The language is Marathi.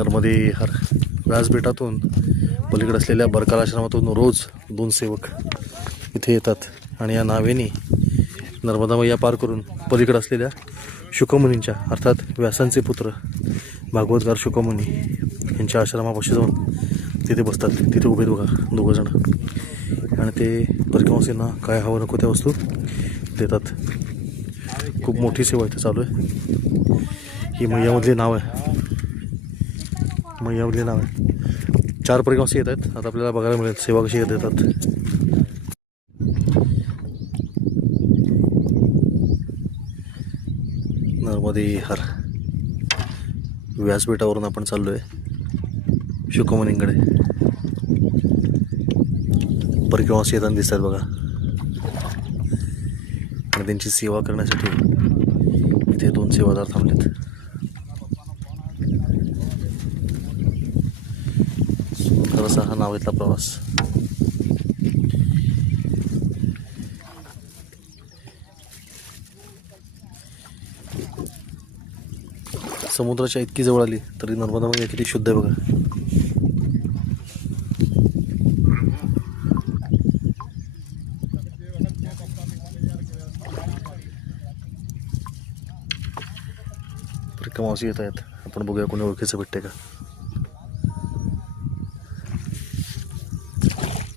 नर्मदे हर व्यासपीठातून पलीकडे असलेल्या बरकाल आश्रमातून रोज 2 सेवक इथे येतात आणि या नावेने नर्मदा मैया पार करून पलीकडे असलेल्या शुकमुनींच्या अर्थात व्यासांचे पुत्र भागवतगार शुकमुनी यांच्या आश्रमापाशी जाऊन तिथे बसतात. तिथे उभे बघा 2 जण आणि ते परकीवासींना काय हवं नको त्या वस्तू देतात. खूप मोठी सेवा इथे चालू आहे. ही मैयामधली नाव आहे. मैयामधली नाव आहे. 4 परिक्रमासी येत आहेत. आता आपल्याला बघायला मिळेल सेवा कशी देतात. नर्मदे हर व्यासपीठावरून आपण चाललो आहे शुकमुनींकडे. परिक्रमासी येताना दिसतात बघा आणि त्यांची सेवा करण्यासाठी इथे 2 सेवादार थांबलेत. सुंदर असा हा नावेतला प्रवास. समुद्राच्या इतकी जवळ आली तरी नर्मदा मैया किती शुद्ध आहे बघा. परिक्रमासी येत आहेत. आपण बघूया कोणी ओळखीचं भेटते का.